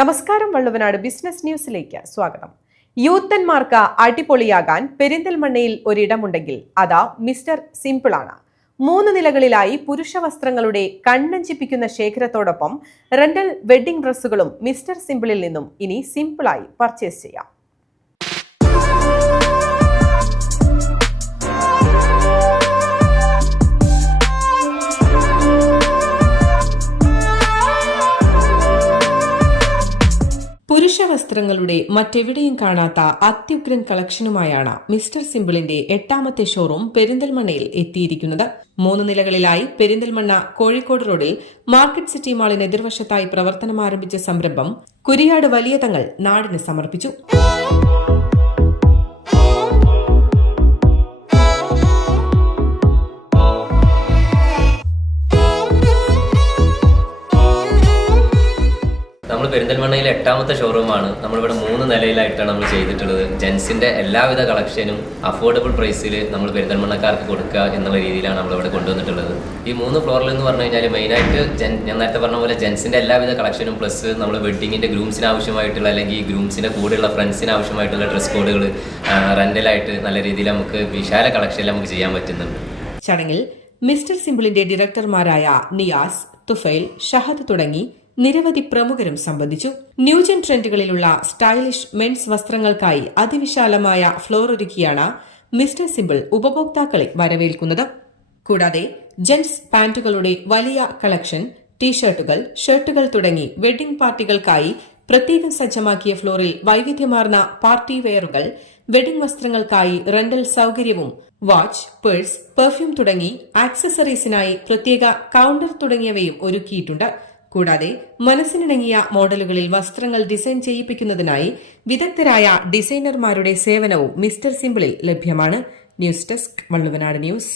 നമസ്കാരം, വള്ളുവനാട് ബിസിനസ് ന്യൂസിലേക്ക് സ്വാഗതം. യൂത്തന്മാർക്ക് അടിപൊളിയാകാൻ പെരിന്തൽമണ്ണയിൽ ഒരിടമുണ്ടെങ്കിൽ അതാ മിസ്റ്റർ സിമ്പിൾ ആണ്. 3 നിലകളിലായി പുരുഷ വസ്ത്രങ്ങളുടെ കണ്ണഞ്ചിപ്പിക്കുന്ന ശേഖരത്തോടൊപ്പം റെന്റൽ വെഡ്ഡിംഗ് ഡ്രസ്സുകളും മിസ്റ്റർ സിമ്പിളിൽ നിന്നും ഇനി സിമ്പിളായി പർച്ചേസ് ചെയ്യാം. പുരുഷ വസ്ത്രങ്ങളുടെ മറ്റെവിടെയും കാണാത്ത അത്യുഗ്രൻ കളക്ഷനുമായാണ് മിസ്റ്റർ സിമ്പിളിന്റെ 8ാമത്തെ ഷോറൂം പെരിന്തൽമണ്ണയിൽ എത്തിയിരിക്കുന്നത്. 3 നിലകളിലായി പെരിന്തൽമണ്ണ കോഴിക്കോട് റോഡിൽ മാർക്കറ്റ് സിറ്റി മാളിന് എതിർവശത്തായി പ്രവർത്തനം ആരംഭിച്ച സംരംഭം കുരിയാട് വലിയ തങ്ങൾ നാടിന് സമർപ്പിച്ചു. നമ്മൾ പെരിന്തൽമണ്ണയിലെ 8ാമത്തെ ഷോറൂമാണ്. നമ്മളിവിടെ 3 നിലയിലായിട്ടാണ് നമ്മൾ ചെയ്തിട്ടുള്ളത്. ജെൻസിൻ്റെ എല്ലാവിധ കളക്ഷനും അഫോർഡബിൾ പ്രൈസിൽ നമ്മൾ പെരിന്തൽമണ്ണക്കാർക്ക് കൊടുക്കുക എന്നുള്ള രീതിയിലാണ് നമ്മളിവിടെ കൊണ്ടുവന്നിട്ടുള്ളത്. ഈ 3 ഫ്ലോറിൽ എന്ന് പറഞ്ഞു കഴിഞ്ഞാൽ മെയിനായിട്ട് ഞാൻ നേരത്തെ പറഞ്ഞ പോലെ ജെൻസിൻ്റെ എല്ലാവിധ കളക്ഷനും പ്ലസ് നമ്മൾ വെഡ്ഡിങ്ങിൻ്റെ ഗ്രൂംസിന് ആവശ്യമായിട്ടുള്ള അല്ലെങ്കിൽ ഗ്രൂംസിൻ്റെ കൂടെയുള്ള ഫ്രണ്ട്സിന് ആവശ്യമായിട്ടുള്ള ഡ്രസ് കോഡുകൾ റെൻ്റലായിട്ട് നല്ല രീതിയിൽ നമുക്ക് വിശാല കളക്ഷനിൽ നമുക്ക് ചെയ്യാൻ പറ്റുന്നുണ്ട്. ചടങ്ങിൽ മിസ്റ്റർ സിമ്പിളിന്റെ ഡയറക്ടർമാരായ നിയാസ്, തുഫൈൽ, ഷഹദ് തുടങ്ങി നിരവധി പ്രമുഖരും സംബന്ധിച്ചു. ന്യൂജൻ ട്രെൻഡുകളിലുള്ള സ്റ്റൈലിഷ് മെൻസ് വസ്ത്രങ്ങൾക്കായി അതിവിശാലമായ ഫ്ലോർ ഒരുക്കിയാണ് മിസ്റ്റർ സിമ്പിൾ ഉപഭോക്താക്കളെ വരവേൽക്കുന്നത്. കൂടാതെ ജെൻസ് പാന്റുകളുടെ വലിയ കളക്ഷൻ, ടീഷർട്ടുകൾ, ഷർട്ടുകൾ തുടങ്ങി വെഡ്ഡിംഗ് പാർട്ടികൾക്കായി പ്രത്യേകം സജ്ജമാക്കിയ ഫ്ലോറിൽ വൈവിധ്യമാർന്ന പാർട്ടി വെയറുകൾ, വെഡ്ഡിംഗ് വസ്ത്രങ്ങൾക്കായി റെന്റൽ സൌകര്യവും വാച്ച്, പേഴ്സ്, പെർഫ്യൂം തുടങ്ങി ആക്സസറീസിനായി പ്രത്യേക കൌണ്ടർ തുടങ്ങിയവയും ഒരുക്കിയിട്ടുണ്ട്. കൂടാതെ മനസ്സിനിണങ്ങിയ മോഡലുകളിൽ വസ്ത്രങ്ങൾ ഡിസൈൻ ചെയ്യിപ്പിക്കുന്നതിനായി വിദഗ്ധരായ ഡിസൈനർമാരുടെ സേവനവും മിസ്റ്റർ സിമ്പിളിൽ ലഭ്യമാണ്. News desk, Valluvanad news.